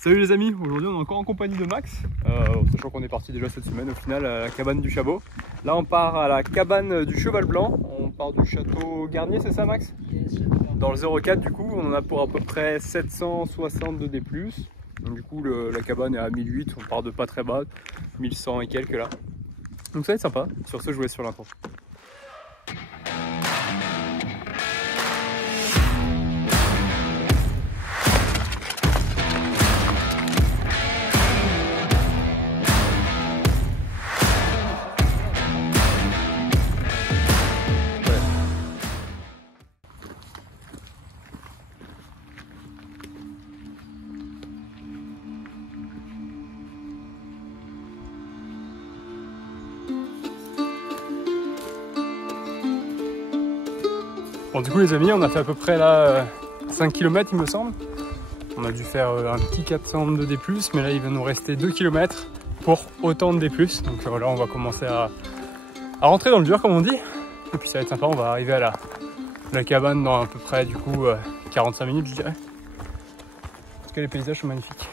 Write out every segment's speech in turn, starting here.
Salut les amis, aujourd'hui on est encore en compagnie de Max, sachant qu'on est parti déjà cette semaine au final à la cabane du Chabot. Là on part à la cabane du Cheval Blanc, on part du château Garnier, c'est ça Max? Dans le 04 du coup, on en a pour à peu près 760 de D+. Donc du coup la cabane est à 1008, on part de pas très bas, 1100 et quelques là. Donc ça va être sympa, sur ce je vous laisse sur l'intro. Bon du coup les amis, on a fait à peu près là 5 km il me semble. On a dû faire un petit 400 de D+, mais là il va nous rester 2 km pour autant de D+. Donc là on va commencer à rentrer dans le dur comme on dit. Et puis ça va être sympa, on va arriver à la cabane dans à peu près du coup 45 minutes je dirais. En tout cas les paysages sont magnifiques.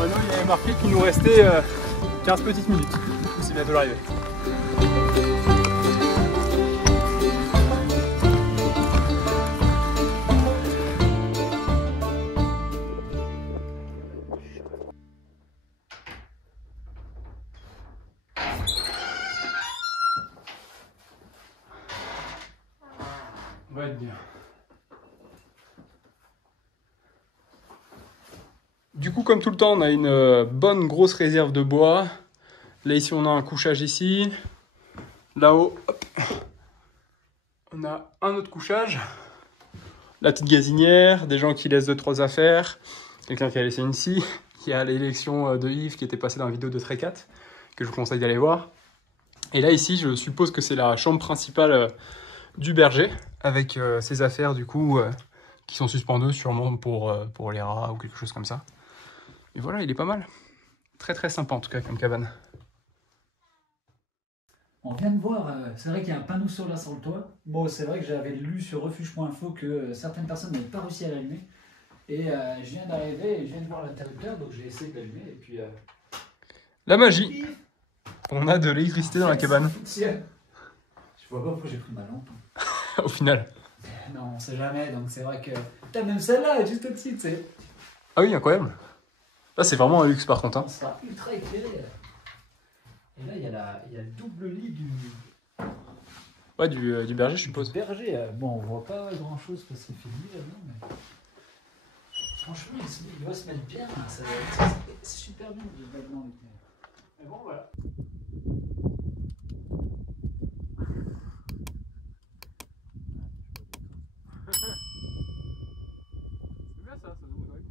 Il y avait marqué qu'il nous restait 15 petites minutes. C'est bientôt l'arrivée. On va être bien. Du coup, comme tout le temps, on a une bonne grosse réserve de bois. Là, ici, on a un couchage ici. Là-haut, on a un autre couchage. La petite gazinière, des gens qui laissent 2-3 affaires. Quelqu'un qui a laissé une scie. Il y a l'élection de Yves qui était passée dans la vidéo de Trek 4, que je vous conseille d'aller voir. Et là, ici, je suppose que c'est la chambre principale du berger, avec ses affaires, du coup, qui sont suspendues sûrement pour les rats ou quelque chose comme ça. Et voilà, il est pas mal. Très très sympa en tout cas comme cabane. On vient de voir, c'est vrai qu'il y a un panneau solaire sur le toit. Bon, c'est vrai que j'avais lu sur refuge.info que certaines personnes n'avaient pas réussi à l'allumer. Et je viens d'arriver et je viens de voir l'interrupteur, donc j'ai essayé de l'allumer. Et puis. La magie! On a de l'électricité dans la cabane. Je vois pas pourquoi j'ai pris ma lampe. Au final. Non, on sait jamais, donc c'est vrai que. Putain, même celle-là est juste au-dessus, tu sais. Ah oui, incroyable. Là, c'est vraiment un luxe par contre. Hein. On sera ultra éclairé. Et là, il y a le double lit du. Ouais, du berger, je suppose. Du berger. Bon, on voit pas grand-chose parce qu'il fait nuit là-dedans, mais. Franchement, il va se mettre bien. C'est super bien, maintenant. Mais bon, voilà. C'est bien ça, nous donne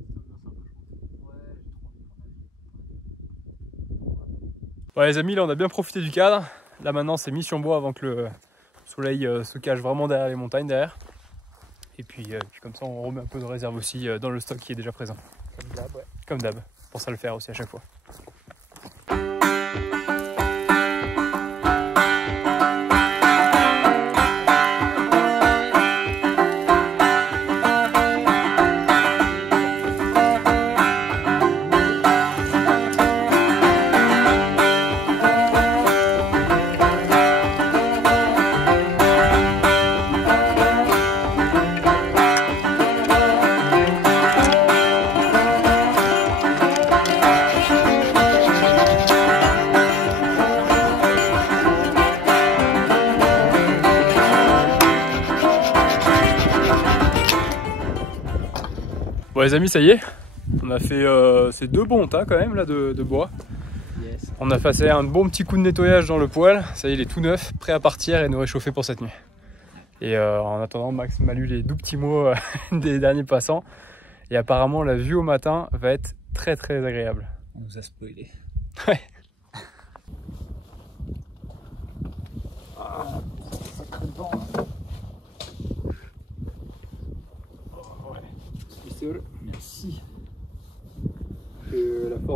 Ouais les amis, là on a bien profité du cadre. Là maintenant c'est mission bois avant que le soleil se cache vraiment derrière les montagnes derrière. Et puis comme ça on remet un peu de réserve aussi dans le stock qui est déjà présent. Comme d'hab, ouais. Comme d'hab, pour ça le faire aussi à chaque fois. Bon les amis, ça y est, on a fait ces 2 bons tas quand même là de bois. Yes. On a passé un bon petit coup de nettoyage dans le poêle, ça y est, il est tout neuf, prêt à partir et nous réchauffer pour cette nuit. Et en attendant, Max m'a lu les doux petits mots des derniers passants. Et apparemment, la vue au matin va être très très agréable. On nous a spoilé. Ouais.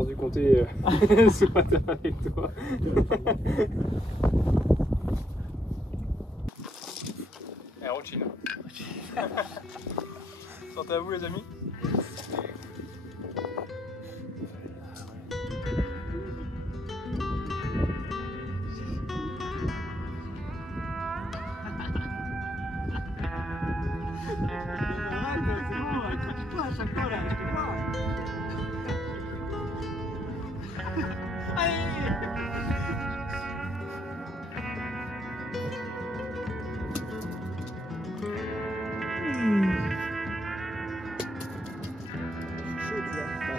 14 du comté ce matin avec toi. Et Rochine. Santé à vous les amis.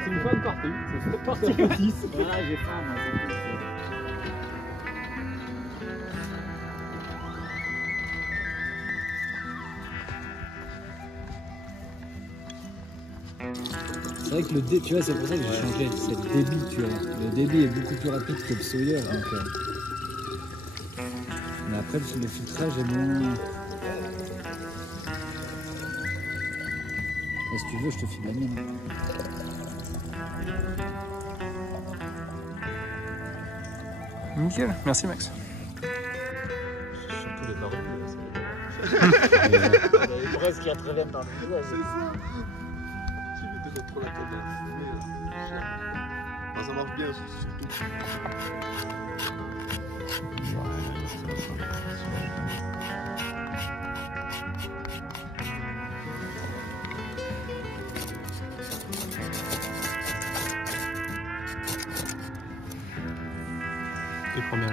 C'est une bonne partie, c'est partie 6. Voilà, j'ai faim moi. C'est vrai que le débit, tu vois, c'est pour ça que j'ai changé, c'est le débit, tu vois. Le débit est beaucoup plus rapide que le Sawyer, donc... Mais après, le filtrage est moins... Et si tu veux, je te file la mienne. Nickel, merci Max. Surtout les paroles, c'est presque à travers par le visage. C'est ça. J'ai vu de mettre trop la tête dans la fumée. Ah, ça marche bien surtout. Et prends bien là.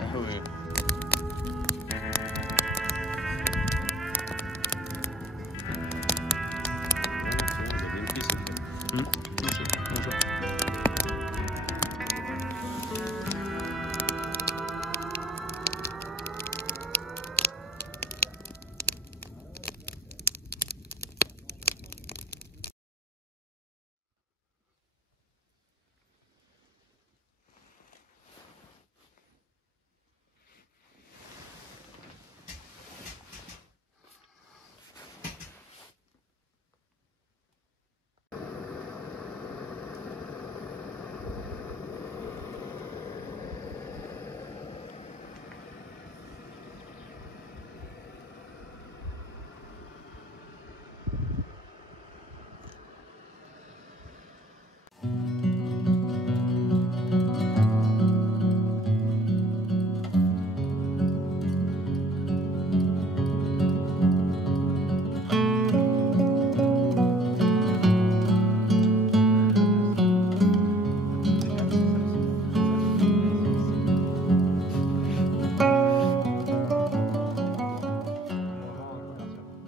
Ah ouais.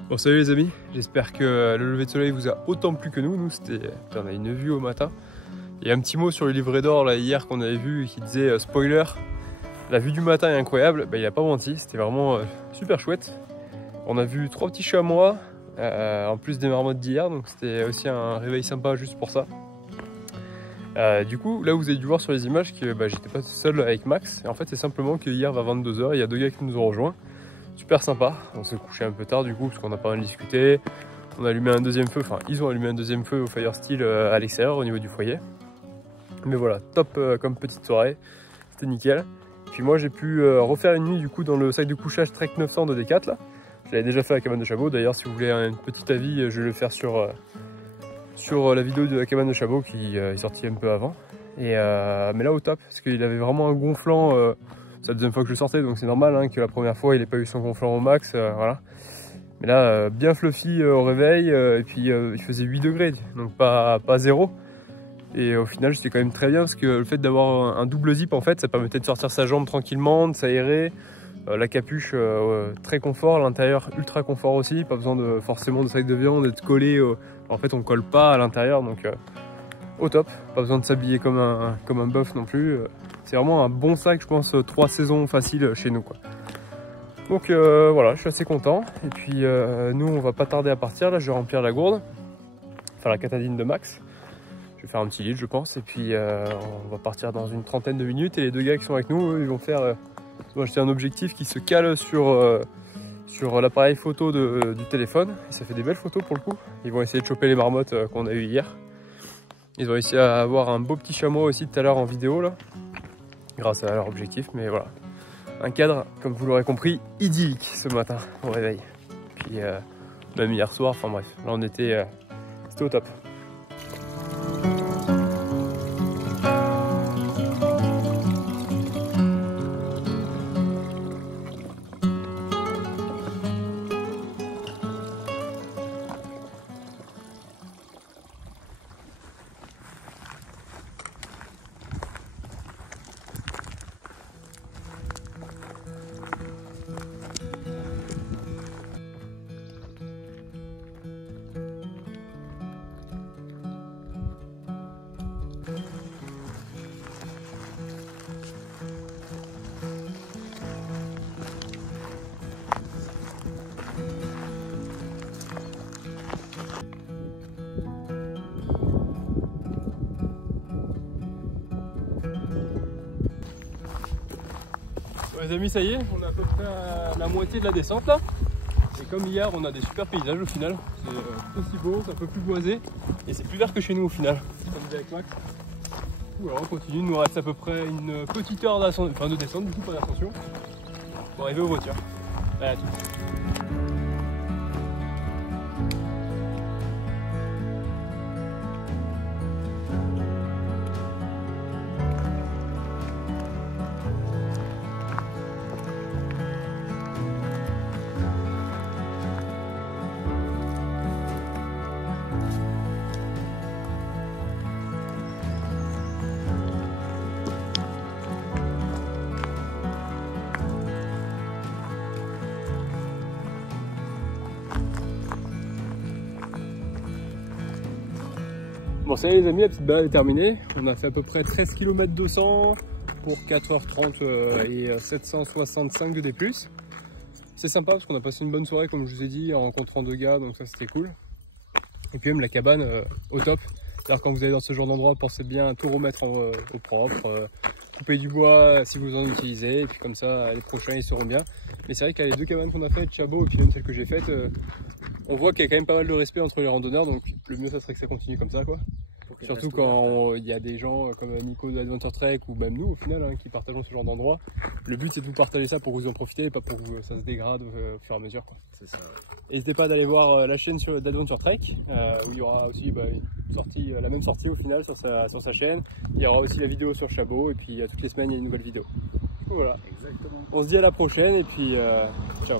Bon salut les amis, j'espère que le lever de soleil vous a autant plu que nous. Nous c'était, on a une vue au matin. Il y a un petit mot sur le livret d'or là hier qu'on avait vu qui disait spoiler, la vue du matin est incroyable. Bah, il a pas menti, c'était vraiment super chouette. On a vu 3 petits chamois, en plus des marmottes d'hier, donc c'était aussi un réveil sympa juste pour ça. Du coup là vous avez dû voir sur les images que j'étais pas seul avec Max. Et en fait c'est simplement que hier vers 22 h il y a 2 gars qui nous ont rejoints. Super sympa, on s'est couché un peu tard du coup parce qu'on a pas mal discuté. On a allumé un deuxième feu, enfin ils ont allumé un deuxième feu au fire steel à l'extérieur au niveau du foyer. Mais voilà, top comme petite soirée, c'était nickel. Puis moi j'ai pu refaire une nuit du coup dans le sac de couchage Trek 900 de D4 là. Je l'avais déjà fait à la cabane de Chabot, d'ailleurs si vous voulez un petit avis je vais le faire sur la vidéo de la cabane de Chabot qui est sortie un peu avant. Et, mais là au top, parce qu'il avait vraiment un gonflant. C'est la deuxième fois que je le sortais, donc c'est normal hein, que la première fois il n'ait pas eu son gonflant au max, voilà. Mais là, bien fluffy au réveil, et puis il faisait 8 degrés, donc pas 0. Et au final, c'était quand même très bien, parce que le fait d'avoir un double zip, en fait, ça permettait de sortir sa jambe tranquillement, de s'aérer. La capuche, très confort, l'intérieur ultra confort aussi, pas besoin forcément de sac de viande, d'être collé. En fait, on colle pas à l'intérieur, donc au top. Pas besoin de s'habiller comme un bœuf non plus. C'est vraiment un bon sac, je pense, 3 saisons faciles chez nous, quoi. Donc voilà, je suis assez content. Et puis nous, on va pas tarder à partir. Là, je vais remplir la gourde, enfin la catadine de Max. Je vais faire un petit litre, je pense. Et puis on va partir dans une trentaine de minutes. Et les 2 gars qui sont avec nous, eux, ils vont faire... moi, j'ai un objectif qui se cale sur sur l'appareil photo du téléphone. Et ça fait des belles photos pour le coup. Ils vont essayer de choper les marmottes qu'on a eues hier. Ils ont réussi à avoir un beau petit chameau aussi tout à l'heure en vidéo là, grâce à leur objectif. Mais voilà, un cadre, comme vous l'aurez compris, idyllique ce matin au réveil. Puis même hier soir, enfin bref, là on était, c'était au top. Les amis, ça y est, on est à peu près à la moitié de la descente là. Et comme hier, on a des super paysages au final. C'est aussi beau, c'est un peu plus boisé. Et c'est plus vert que chez nous au final. Comme dit avec Max. Alors on continue, il nous reste à peu près une petite heure de descente, du coup pas d'ascension, pour arriver aux voitures. Allez, à tout. Bon ça y est les amis, la petite balade est terminée. On a fait à peu près 13 km 200 pour 4h30 et 765 de D+. C'est sympa parce qu'on a passé une bonne soirée comme je vous ai dit en rencontrant deux gars, donc ça c'était cool. Et puis même la cabane au top. C'est-à-dire quand vous allez dans ce genre d'endroit, pensez bien à tout remettre au propre, couper du bois si vous en utilisez, et puis comme ça les prochains ils seront bien. Mais c'est vrai qu'à les deux cabanes qu'on a faites, Chabot et puis même celle que j'ai faite, on voit qu'il y a quand même pas mal de respect entre les randonneurs, donc le mieux ça serait que ça continue comme ça quoi. Surtout quand il y a des gens comme Nico de Adventure Trek ou même nous au final qui partageons ce genre d'endroit. Le but c'est de vous partager ça pour que vous en profitez et pas pour que ça se dégrade au fur et à mesure. C'est ça. N'hésitez pas d'aller voir la chaîne d'Adventure Trek où il y aura aussi une sortie, la même sortie au final sur sa chaîne. Il y aura aussi la vidéo sur Chabot et puis toutes les semaines il y a une nouvelle vidéo. Voilà. Exactement. On se dit à la prochaine et puis ciao.